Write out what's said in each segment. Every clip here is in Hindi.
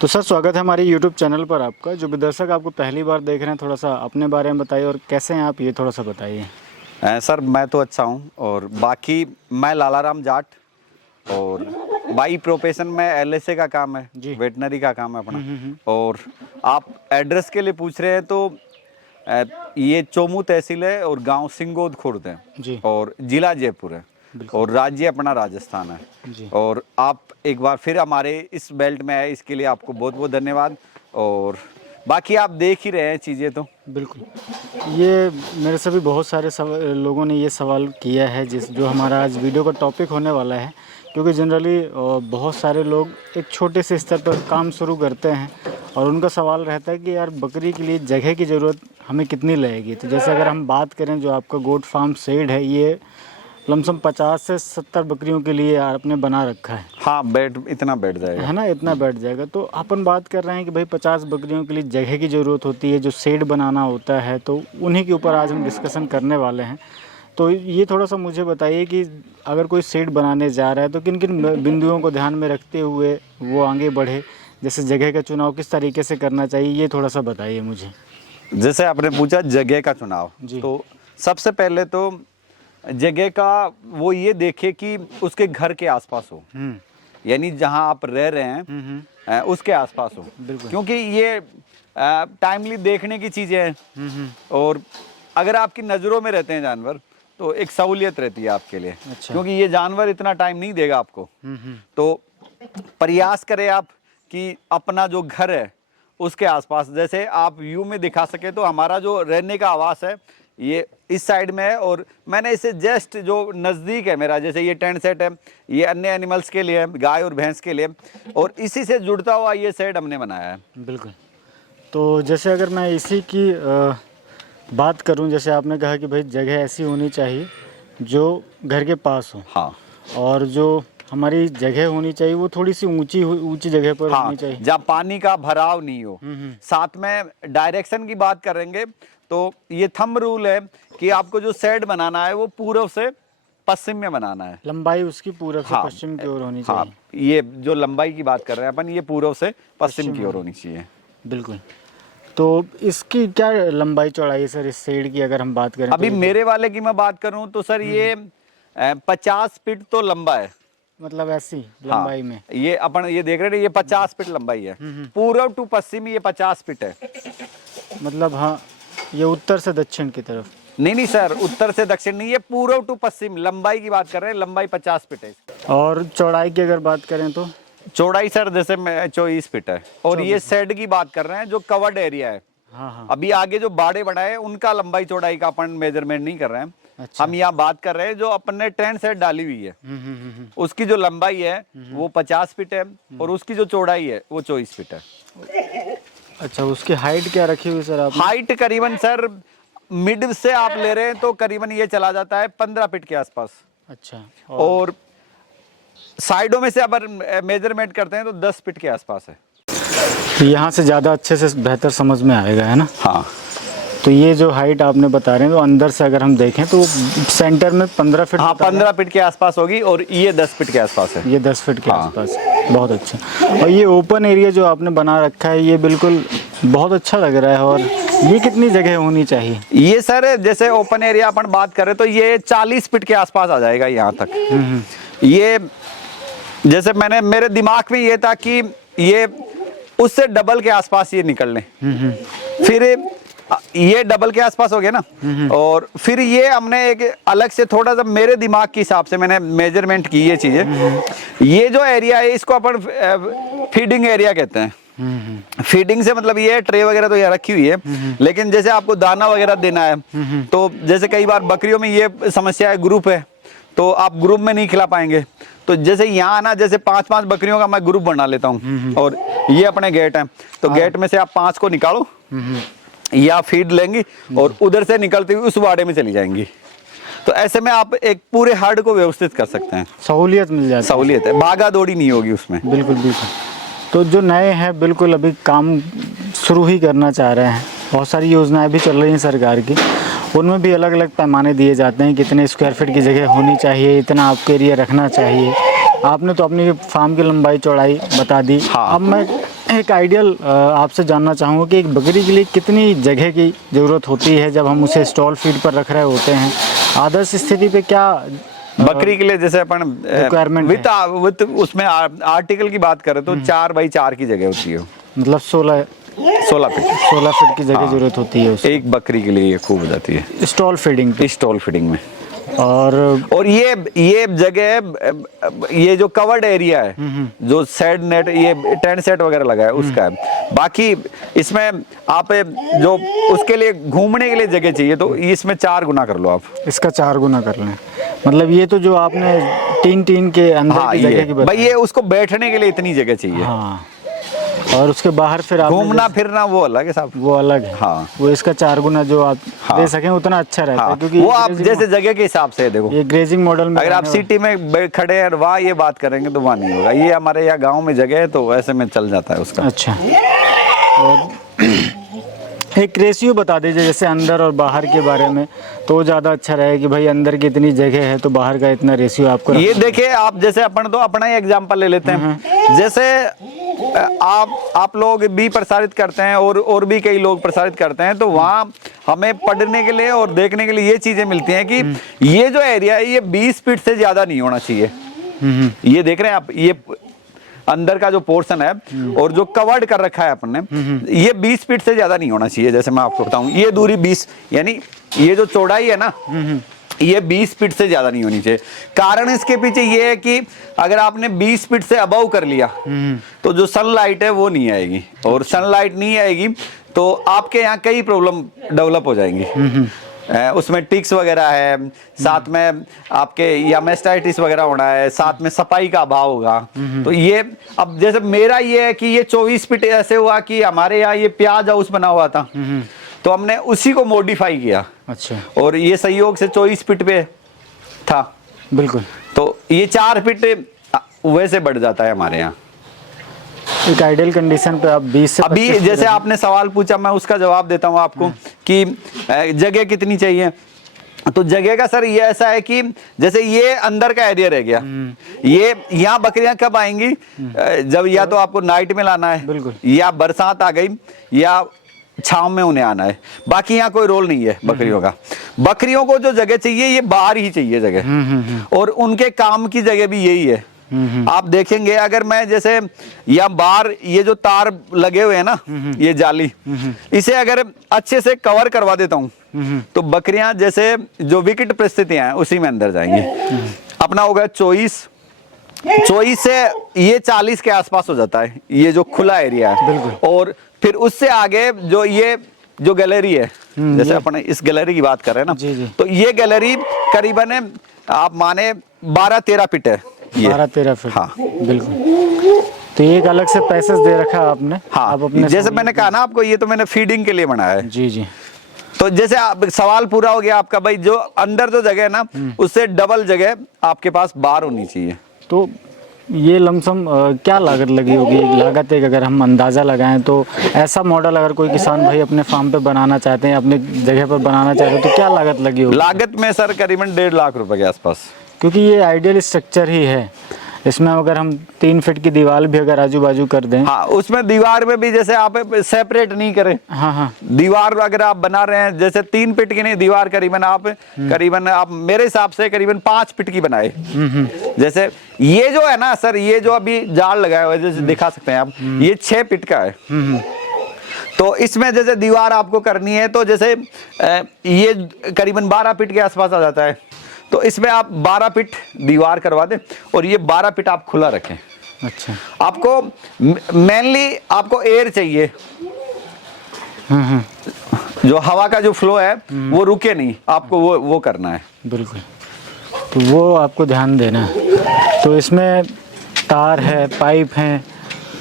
तो सर स्वागत है हमारे YouTube चैनल पर आपका। जो भी दर्शक आपको पहली बार देख रहे हैं, थोड़ा सा अपने बारे में बताइए और कैसे हैं आप, ये थोड़ा सा बताइए। सर मैं तो अच्छा हूँ और बाकी मैं लालाराम जाट और बाई प्रोफेशन में एलएसए का काम है जी। वेटनरी का काम है अपना। और आप एड्रेस के लिए पूछ रहे हैं तो ये चोमू तहसील है और गांव सिंगोद खुर्द है जी। और जिला जयपुर है और राज्य अपना राजस्थान है जी। और आप एक बार फिर हमारे इस बेल्ट में आए, इसके लिए आपको बहुत बहुत धन्यवाद। और बाकी आप देख ही रहे हैं चीज़ें तो बिल्कुल, ये मेरे से भी बहुत सारे लोगों ने ये सवाल किया है जो हमारा आज वीडियो का टॉपिक होने वाला है। क्योंकि जनरली बहुत सारे लोग एक छोटे से स्तर पर काम शुरू करते हैं और उनका सवाल रहता है कि यार बकरी के लिए जगह की ज़रूरत हमें कितनी लगेगी। तो जैसे अगर हम बात करें, जो आपका गोट फार्म शेड है, ये लमसम 50 से 70 बकरियों के लिए आपने बना रखा है। हाँ, बैठ इतना बैठ जाएगा, है ना, इतना बैठ जाएगा। तो अपन बात कर रहे हैं कि भाई 50 बकरियों के लिए जगह की ज़रूरत होती है, जो शेड बनाना होता है, तो उन्हीं के ऊपर आज हम डिस्कशन करने वाले हैं। तो ये थोड़ा सा मुझे बताइए कि अगर कोई शेड बनाने जा रहा है तो किन किन बिंदुओं को ध्यान में रखते हुए वो आगे बढ़े, जैसे जगह का चुनाव किस तरीके से करना चाहिए, ये थोड़ा सा बताइए मुझे। जैसे आपने पूछा जगह का चुनाव, तो सबसे पहले तो जगह का वो ये देखे कि उसके घर के आसपास हो, यानी जहां आप रह रहे हैं उसके आसपास हो, क्योंकि ये टाइमली देखने की चीजें हैं। और अगर आपकी नज़रों में रहते हैं जानवर तो एक सहूलियत रहती है आपके लिए। अच्छा। क्योंकि ये जानवर इतना टाइम नहीं देगा आपको। तो प्रयास करें आप कि अपना जो घर है उसके आसपास, जैसे आप व्यू में दिखा सके तो हमारा जो रहने का आवास है ये इस साइड में है और मैंने इसे जस्ट जो नज़दीक है मेरा, जैसे ये टेंट सेट है, ये अन्य एनिमल्स के लिए है, गाय और भैंस के लिए, और इसी से जुड़ता हुआ ये सेट हमने बनाया है। बिल्कुल। तो जैसे अगर मैं इसी की बात करूं, जैसे आपने कहा कि भाई जगह ऐसी होनी चाहिए जो घर के पास हो। हाँ। और जो हमारी जगह होनी चाहिए वो थोड़ी सी ऊंची जगह पर होनी चाहिए, जहाँ पानी का भराव नहीं हो। साथ में डायरेक्शन की बात करेंगे तो ये थंब रूल है कि आपको जो शेड बनाना है वो पूर्व से पश्चिम में बनाना है। लंबाई उसकी पूर्व से पश्चिम की ओर होनी चाहिए। ये जो लंबाई की बात कर रहे हैं अपन, ये पूर्व से पश्चिम की ओर होनी चाहिए। बिल्कुल। तो इसकी क्या लंबाई चौड़ाई है सर, इस शेड की अगर हम बात करें? अभी मेरे वाले की मैं बात करूं तो सर ये 50 फीट तो लंबा है, मतलब ऐसी लंबाई में। ये अपन ये देख रहे हैं, ये 50 फीट लंबाई है। पूर्व टू पश्चिम ये 50 फीट है। मतलब हाँ, ये उत्तर से दक्षिण की तरफ? नहीं सर, उत्तर से दक्षिण नहीं, ये पूर्व टू पश्चिम लंबाई की बात कर रहे हैं। लंबाई 50 फीट है। और चौड़ाई की अगर बात करें तो? चौड़ाई सर जैसे 24 फीट है। और ये शेड की बात कर रहे हैं जो कवर्ड एरिया है। हाँ। अभी आगे जो बाड़े बढ़ाए उनका लंबाई चौड़ाई का अपन मेजरमेंट नहीं कर रहे हैं। अच्छा। हम यहाँ बात कर रहे हैं जो अपन ने टेंट सेट डाली हुई है, उसकी जो लंबाई है वो 50 फीट है और उसकी जो चौड़ाई है वो 24 फीट है। अच्छा, उसकी हाइट क्या रखी हुई सर आप? हाइट करीबन सर मिड से आप ले रहे हैं तो करीबन ये चला जाता है 15 फीट के आसपास। अच्छा। और साइडों में से अगर मेजरमेंट करते हैं तो 10 फीट के आसपास है। यहाँ से ज़्यादा अच्छे से बेहतर समझ में आएगा, है ना? हाँ। तो ये जो हाइट आपने बता रहे हैं तो अंदर से अगर हम देखें तो सेंटर में 15 फीट। हाँ, 15 फीट के आसपास होगी और ये 10 फीट के आसपास है। ये 10 फीट के आसपास। बहुत अच्छा। और ये ओपन एरिया जो आपने बना रखा है, ये बिल्कुल बहुत अच्छा लग रहा है। और ये कितनी जगह होनी चाहिए? ये सर जैसे ओपन एरिया अपन बात करें तो ये 40 फीट के आसपास आ जाएगा यहाँ तक। ये जैसे मेरे दिमाग में ये था कि ये उससे डबल के आसपास ये निकल लें। फिर ये डबल के आसपास हो गया ना। और फिर ये हमने एक अलग से थोड़ा सा मेरे दिमाग के हिसाब से मैंने मेजरमेंट की ये चीजें। ये जो एरिया है इसको अपन फीडिंग एरिया कहते हैं। फीडिंग से मतलब ये ट्रे वगैरह तो यहाँ रखी हुई है, लेकिन जैसे आपको दाना वगैरह देना है तो जैसे कई बार बकरियों में ये समस्या है, ग्रुप है तो आप ग्रुप में नहीं खिला पाएंगे। तो जैसे यहाँ ना, जैसे 5-5 बकरियों का मैं ग्रुप बना लेता हूँ और ये अपने गेट हैं, तो गेट में से आप 5 को निकालो या फीड लेंगी और उधर से निकलती हुई उस वाड़े में चली जाएंगी। तो ऐसे में आप एक पूरे हर्ड को व्यवस्थित कर सकते हैं। सहूलियत मिल जाती है। सहूलियत है, भागा दौड़ी नहीं होगी उसमें। बिल्कुल बिल्कुल। तो जो नए हैं, बिल्कुल अभी काम शुरू ही करना चाह रहे हैं, बहुत सारी योजनाएं भी चल रही हैं सरकार की, उनमें भी अलग अलग पैमाने दिए जाते हैं, कितने स्क्वायर फीट की जगह होनी चाहिए, इतना आपके एरिया रखना चाहिए। आपने तो अपनी फार्म की लंबाई चौड़ाई बता दी। हाँ। अब मैं एक आइडियल आपसे जानना चाहूँगा कि एक बकरी के लिए कितनी जगह की ज़रूरत होती है जब हम उसे स्टॉल फीड पर रख रहे होते हैं? आदर्श स्थिति पे क्या बकरी के लिए जैसे अपन Requirement विद उसमें आर्टिकल की बात करें तो 4x4 की जगह होती है, मतलब 16 फीट की जगह ज़रूरत होती है उसे एक बकरी के लिए ये खूब हो जाती है स्टॉल फीडिंग पे। स्टॉल फीडिंग में। और ये जगह, ये जो कवर्ड एरिया है, जो सेड नेट, ये टेंट सेट वगैरह लगा है उसका है। बाकी इसमें आप जो उसके लिए घूमने के लिए जगह चाहिए तो इसमें 4 गुना कर लो आप, इसका 4 गुना कर लें। मतलब ये तो जो आपने टीन के अंदर हाँ, की जगह की भाई ये उसको बैठने के लिए इतनी जगह चाहिए। हाँ, और उसके बाहर फिर आप घूमना फिरना वो अलग है साहब, वो अलग है। हाँ, वो इसका 4 गुना जो आप हाँ, दे सकें उतना अच्छा रहता हाँ, है, क्योंकि वो आप जैसे जगह के हिसाब से देखो, ये ग्रेजिंग मॉडल में अगर आप सिटी में खड़े हैं वहाँ ये बात करेंगे तो वहाँ नहीं होगा। ये हमारे यहाँ गांव में जगह है तो ऐसे में चल जाता है उसका। अच्छा, और एक रेशियो बता दीजिए जैसे अंदर और बाहर के बारे में, तो ज़्यादा अच्छा रहे कि भाई अंदर की इतनी जगह है तो बाहर का इतना रेशियो आपको ये देखिए आप, जैसे अपन तो अपना ही एग्जांपल ले लेते हैं। जैसे आप लोग भी प्रसारित करते हैं और भी कई लोग प्रसारित करते हैं, तो वहाँ हमें पढ़ने के लिए और देखने के लिए ये चीजें मिलती हैं कि ये जो एरिया है ये 20 फीट से ज्यादा नहीं होना चाहिए। ये देख रहे हैं आप, ये अंदर का जो पोर्शन है और जो कवर्ड कर रखा है अपन ने, ये 20 फीट से ज्यादा नहीं होना चाहिए। जैसे मैं आपको बताऊं, ये दूरी 20, यानी ये जो चौड़ाई है ना, ये 20 फीट से ज्यादा नहीं होनी चाहिए। कारण इसके पीछे ये है कि अगर आपने 20 फीट से अबव कर लिया तो जो सनलाइट है वो नहीं आएगी, और सनलाइट नहीं आएगी तो आपके यहाँ कई प्रॉब्लम डेवलप हो जाएंगी। उसमें टिक्स वगैरह है, साथ में आपके या मेस्टाइटिस वगैरह होना है, साथ में सफाई का अभाव होगा। तो ये अब जैसे मेरा ये है कि ये 24 फीट ऐसे हुआ कि हमारे यहाँ ये प्याज हाउस बना हुआ था, तो हमने उसी को मॉडिफाई किया। अच्छा, और ये संयोग से 24 फीट पे था, बिल्कुल। तो ये 4 फीट वैसे बढ़ जाता है हमारे यहाँ। एक आइडियल कंडीशन पे आप 20 से अभी 25 जैसे आपने सवाल पूछा, मैं उसका जवाब देता हूँ आपको कि जगह कितनी चाहिए। तो जगह का सर ये ऐसा है कि जैसे ये अंदर का एरिया रह गया, ये यहाँ बकरियां कब आएंगी, जब या तो आपको नाइट में लाना है, बिल्कुल, या बरसात आ गई या छांव में उन्हें आना है। बाकी यहाँ कोई रोल नहीं है बकरियों का। बकरियों को जो जगह चाहिए ये बाहर ही चाहिए जगह, और उनके काम की जगह भी यही है। आप देखेंगे अगर मैं जैसे या बाहर ये जो तार लगे हुए हैं ना, ये जाली, इसे अगर अच्छे से कवर करवा देता हूँ तो बकरियां जैसे जो विकट परिस्थितियां हैं उसी में अंदर जाएंगी। अपना होगा 24 से ये 40 के आसपास हो जाता है ये जो खुला एरिया है। और फिर उससे आगे जो ये जो गैलरी है, जैसे अपन इस गैलरी की बात कर रहे हैं ना, तो ये गैलरी करीबन आप माने 12-13 फीट है। 12-13 फीट, हाँ बिल्कुल। तो ये एक अलग से पैसेज दे रखा है आपने। हाँ, आप अपने जैसे मैंने कहा ना आपको, ये तो मैंने फीडिंग के लिए बनाया है। जी जी। तो जैसे आप सवाल पूरा हो गया आपका, भाई जो अंदर जो जगह है ना उससे डबल जगह आपके पास बाहर होनी चाहिए। तो ये लमसम क्या लागत लगी होगी? लागत एक अगर हम अंदाज़ा लगाएं तो ऐसा मॉडल अगर कोई किसान भाई अपने फार्म पे बनाना चाहते हैं, अपने जगह पर बनाना चाहते हैं, तो क्या लागत लगी होगी? लागत में सर करीबन 1.5 लाख रुपए के आसपास, क्योंकि ये आइडियल स्ट्रक्चर ही है। इसमें अगर हम 3 फीट की दीवार भी अगर आजू बाजू कर दें, हाँ, उसमें दीवार में भी जैसे आप सेपरेट नहीं करें, हाँ हाँ, दीवार अगर आप बना रहे हैं जैसे 3 फीट की नहीं, दीवार करीबन आप मेरे हिसाब से करीबन 5 फीट की बनाए। जैसे ये जो है ना सर, ये जो अभी जाल लगाया हुआ है, जैसे दिखा सकते हैं आप, ये 6 फीट का है। तो इसमें जैसे दीवार आपको करनी है तो जैसे ये करीबन 12 फीट के आसपास आ जाता है। तो इसमें आप 12 फीट दीवार करवा दें और ये 12 फीट आप खुला रखें। अच्छा, आपको मेनली आपको एयर चाहिए, जो हवा का जो फ्लो है वो रुके नहीं, आपको वो करना है। बिल्कुल, तो वो आपको ध्यान देना है। तो इसमें तार है, पाइप हैं,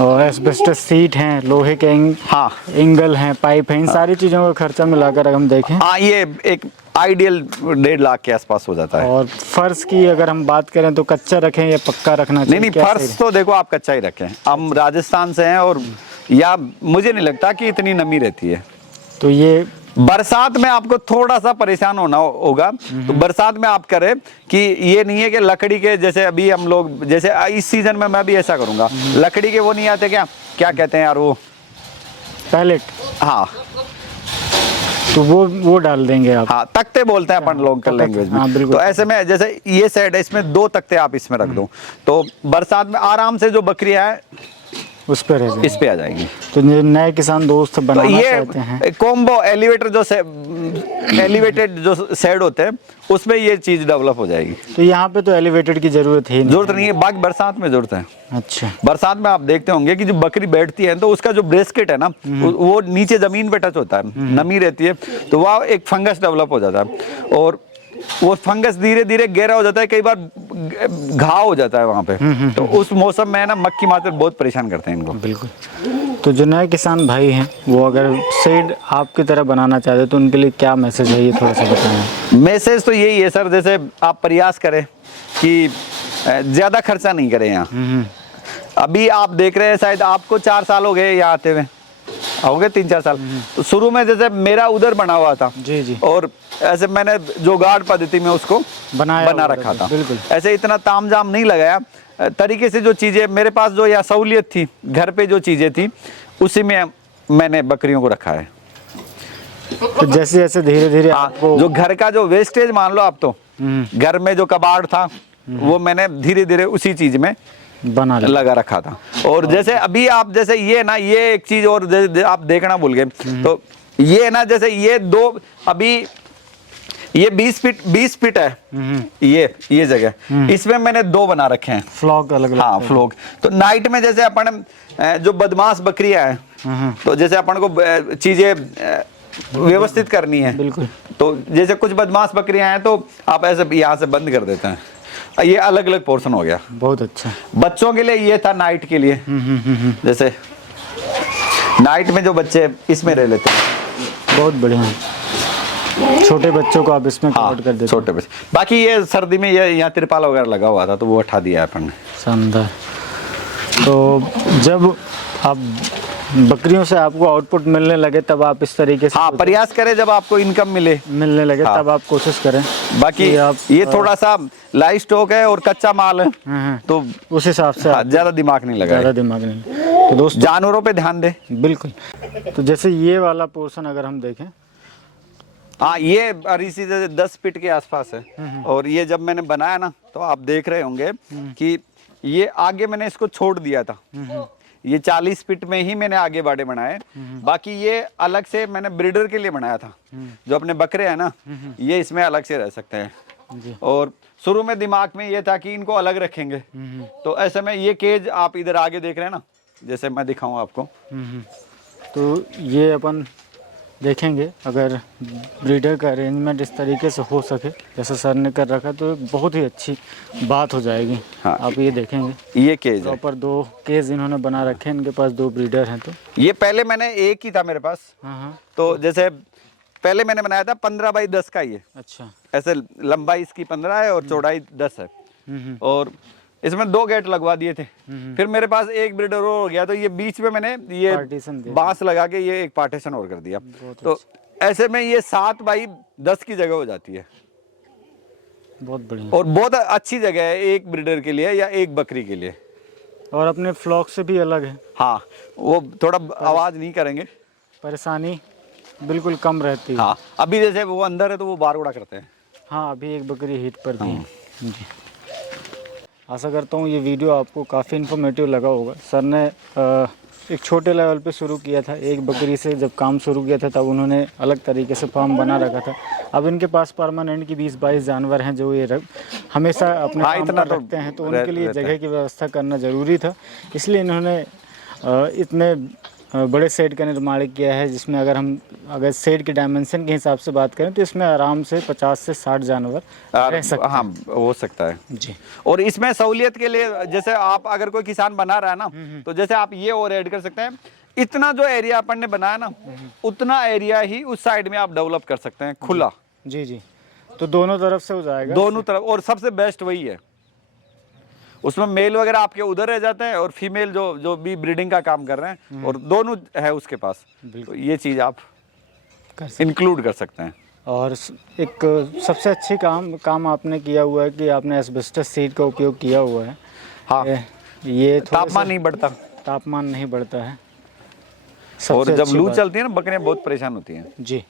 और एस्बेस्टस सीट हैं, लोहे के हाँ, एंगल हैं, पाइप हैं, इन सारी चीज़ों का खर्चा मिलाकर अगर हम देखें, हाँ, ये एक आइडियल 1.5 लाख के आसपास हो जाता है। और फर्श की अगर हम बात करें तो कच्चा रखें या पक्का रखना चाहिए? नहीं, फर्श तो देखो आप कच्चा ही रखें। हम राजस्थान से हैं और या मुझे नहीं लगता कि इतनी नमी रहती है। तो ये बरसात में आपको थोड़ा सा परेशान होना होगा, तो बरसात में आप करें कि ये नहीं है कि लकड़ी के, जैसे अभी हम लोग जैसे इस सीजन में मैं भी ऐसा करूंगा, लकड़ी के वो नहीं आते क्या क्या कहते हैं यार वो, पैलेट, हाँ तो वो डाल देंगे आप। हाँ, तख्ते बोलते हैं अपन लोकल लैंग्वेज में। हाँ, बिल्कुल। तो ऐसे में जैसे ये सेट है, इसमें 2 तख्ते आप इसमें रख दो, तो बरसात में आराम से जो बकरियां है उस पर रह इस पे आ जाएंगी। तो जो नए किसान दोस्त तो बनाना चाहते हैं, ये कॉम्बो एलिवेटर जो एलिवेटेड जो सेट होते हैं उसमें ये चीज डेवलप हो जाएगी। तो यहाँ पे तो एलिवेटेड की जरूरत ही नहीं। जरूरत नहीं है, बाकी बरसात में जरूरत है। अच्छा, बरसात में आप देखते होंगे कि जो बकरी बैठती है तो उसका जो ब्रेस्केट है ना, वो नीचे जमीन पे टच होता है, नमी रहती है, तो वह एक फंगस डेवलप हो जाता है, और वो फंगस धीरे धीरे गहरा हो जाता है, कई बार घाव हो जाता है वहाँ पे। तो उस मौसम में ना मक्खी माछर बहुत परेशान करते हैं इनको। बिल्कुल। तो जो नए किसान भाई हैं वो अगर शेड आपकी तरह बनाना चाहते हैं तो उनके लिए क्या मैसेज है, ये थोड़ा सा बताएं। मैसेज तो यही है सर, जैसे आप प्रयास करें कि ज़्यादा खर्चा नहीं करें यहाँ। अभी आप देख रहे हैं, शायद आपको 4 साल हो गए यहाँ आते हुए, हो गए 3-4 साल। तो शुरू में जैसे मेरा उधर बना हुआ था जी जी, और ऐसे मैंने जुगाड़ पद्धति में उसको बना रखा था। बिल्कुल। ऐसे इतना तामझाम नहीं लगाया, तरीके से जो चीज़ें मेरे पास जो या सहूलियत थी, घर पे जो चीज़ें थी उसी में मैंने बकरियों को रखा है। तो जैसे जैसे धीरे धीरे आपको जो घर का जो वेस्टेज मान लो आप, तो घर में जो कबाड़ था वो मैंने धीरे धीरे उसी चीज में बना लगा रखा था। और जैसे अभी आप जैसे ये ना, ये एक चीज और आप देखना भूल गए, तो ये ना जैसे ये 2 अभी ये 20 फीट है, ये जगह इसमें मैंने 2 बना रखे हैं फ्लॉक अलग अलग। हाँ, फ्लॉक। तो नाइट में जैसे अपन जो बदमाश बकरियां हैं, तो जैसे अपन को चीजें व्यवस्थित करनी है, बिल्कुल। तो जैसे कुछ बदमाश बकरियां हैं तो आप ऐसे यहाँ से बंद कर देते हैं। ये अलग अलग पोर्शन हो गया। बहुत अच्छा। बच्चों के लिए ये था नाइट के लिए, जैसे नाइट में जो बच्चे इसमें रह लेते हैं। बहुत बढ़िया, छोटे बच्चों को आप इसमें हाँ, कवर कर देते हैं। छोटे बच्चे। बाकी ये सर्दी में ये यहाँ तिरपाल वगैरह लगा हुआ था तो वो हटा दिया है अपन ने। शानदार। तो जब आप बकरियों से आपको आउटपुट मिलने लगे तब आप इस तरीके से हाँ, प्रयास करें जब आपको इनकम मिलने लगे हाँ। तब आप कोशिश करें। बाकी ये थोड़ा सा लाइव स्टॉक है और कच्चा माल है, तो उस हिसाब से हाँ, ज्यादा दिमाग नहीं लगाए, ज़्यादा दिमाग नहीं। तो दोस्तों जानवरों पे ध्यान दें। बिल्कुल। तो जैसे ये वाला पोर्शन अगर हम देखें, हाँ, ये अरीसी से 10 फीट के आसपास है, और ये जब मैंने बनाया ना तो आप देख रहे होंगे कि ये आगे मैंने इसको छोड़ दिया था। ये 40 फीट में ही मैंने आगे बाड़े बनाए, बाकी ये अलग से मैंने ब्रीडर के लिए बनाया था। जो अपने बकरे हैं ना, ये इसमें अलग से रह सकते हैं। और शुरू में दिमाग में ये था कि इनको अलग रखेंगे, तो ऐसे में ये केज आप इधर आगे देख रहे हैं ना, जैसे मैं दिखाऊं आपको, तो ये अपन देखेंगे अगर ब्रीडर का अरेंजमेंट इस तरीके से हो सके जैसे सर ने कर रखा तो बहुत ही अच्छी बात हो जाएगी। हाँ, आप ये देखेंगे ये केज है। प्रॉपर 2 केज इन्होंने बना रखे हैं, इनके पास 2 ब्रीडर हैं। तो ये पहले मैंने एक ही था मेरे पास। हाँ, तो जैसे पहले मैंने बनाया था 15 बाई 10 का, ये अच्छा। ऐसे लंबाई इसकी 15 है और चौड़ाई 10 है, और इसमें 2 गेट लगवा दिए थे। फिर मेरे पास एक ब्रीडर और हो गया, तो ये बीच में मैंने ये बांस लगा के ये एक पार्टीशन और कर दिया। तो ऐसे में ये 7 बाई 10 की जगह हो जाती है। बहुत बढ़िया, और बहुत अच्छी जगह है एक ब्रीडर के लिए या एक बकरी के लिए। और अपने फ्लॉक से भी अलग है। हाँ, वो थोड़ा आवाज नहीं करेंगे, परेशानी बिल्कुल कम रहती है। हाँ, अभी जैसे वो अंदर है तो वो बार उड़ा करते हैं। हाँ, अभी एक बकरी हीट पर थी। जी, आशा करता हूँ ये वीडियो आपको काफ़ी इन्फॉर्मेटिव लगा होगा। सर ने एक छोटे लेवल पे शुरू किया था, एक बकरी से जब काम शुरू किया था तब उन्होंने अलग तरीके से फार्म बना रखा था। अब इनके पास परमानेंट की 20-22 जानवर हैं जो ये हमेशा अपने फार्म पर रखते हैं, तो उनके लिए जगह की व्यवस्था करना ज़रूरी था। इसलिए इन्होंने इतने बड़े शेड का निर्माण किया है, जिसमें अगर शेड के डायमेंशन के हिसाब से बात करें तो इसमें आराम से 50 से 60 जानवर रह सकते हैं। हाँ, हो सकता है जी। और इसमें सहूलियत के लिए जैसे आप अगर कोई किसान बना रहा है ना, तो जैसे आप ये और ऐड कर सकते हैं। इतना जो एरिया अपन ने बनाया ना, उतना एरिया ही उस साइड में आप डेवलप कर सकते हैं खुला। जी जी, तो दोनों तरफ से हो जाएगा। दोनों तरफ, और सबसे बेस्ट वही है। उसमें मेल वगैरह आपके उधर रह जाते हैं और फीमेल जो भी ब्रीडिंग का काम कर रहे हैं, और दोनों है उसके पास, तो ये चीज़ आप इंक्लूड कर सकते हैं। और एक सबसे अच्छी काम आपने किया हुआ है कि आपने एस्बेस्टस सीड का उपयोग किया हुआ है। हाँ, ये तापमान नहीं बढ़ता। तापमान नहीं बढ़ता है। और सबसे जब अच्छी लू बात- चलती है ना, बकरियां बहुत परेशान होती हैं। जी